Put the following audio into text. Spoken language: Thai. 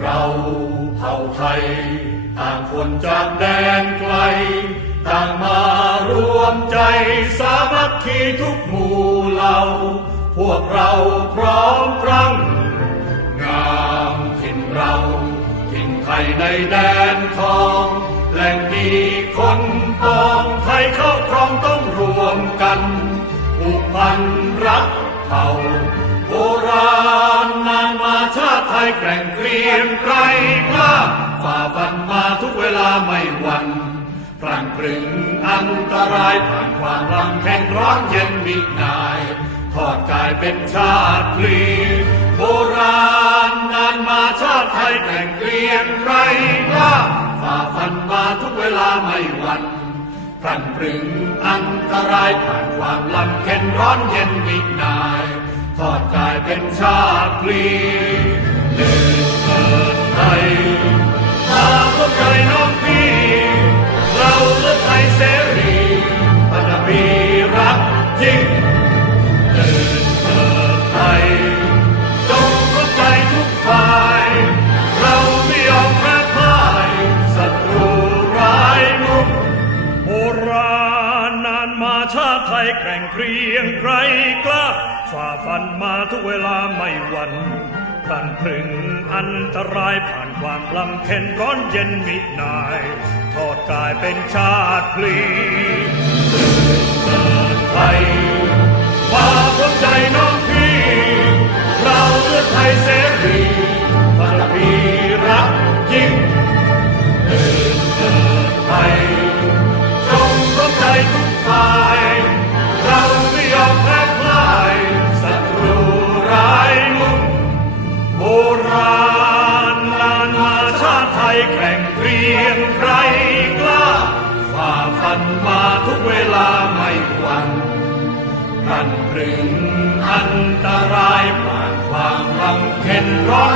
เราเผ่าไทย ต่างคนจากแดนไกล ต่างมารวมใจสามัคคีทุกหมู่เหล่า พวกเราพร้อมพรังงามถิ่นเราถิ่นไทยในแดนทองแหล่งมีคนปองไทยเข้าครองต้องรวมกันผูกพันรักเผ่าโบราณาติไทยแกร่งเกรียงไกรกล้าฝ่าฟันมาทุกเวลาไม่หวั่นพลังปรึงอันตรายผ่านความลำแข็งร้อนเย็นมินายทอดกายเป็นชาติพลีโบราณนานมาชาติไทยแกร่งเกรียงไกรกล้าฝ่าฟันมาทุกเวลาไม่หวั่นพลันปรึงอันตรายผ่านความลำเค็นร้อนเย็นมินายทอดกายเป็นชาติพลี เดินเกิดไทยมาพบใจน้องพี่เราเลือไทยเสรีพันธปีรักยิ่งเดินเถิดไทยจงเข้าใจทุกฝ่ายเราไม่ยอมแพ้พ่ายศัตรูร้ายมุกโบราณนานมาชาติไทยแกร่งเกรียงไกรกล้าฝ่าฟันมาทุกเวลาไม่หวั่น พลันพรึงอันตรายผ่านความลำเค็นร้อนเย็นมินาย ทอดกายเป็นชาติพลี ชาติไทยแข่งเกรียงใครกล้าฝ่าฟันมาทุกเวลาไม่หวั่นกันปรึงอันตรายผ่านความลำเข็นร้อน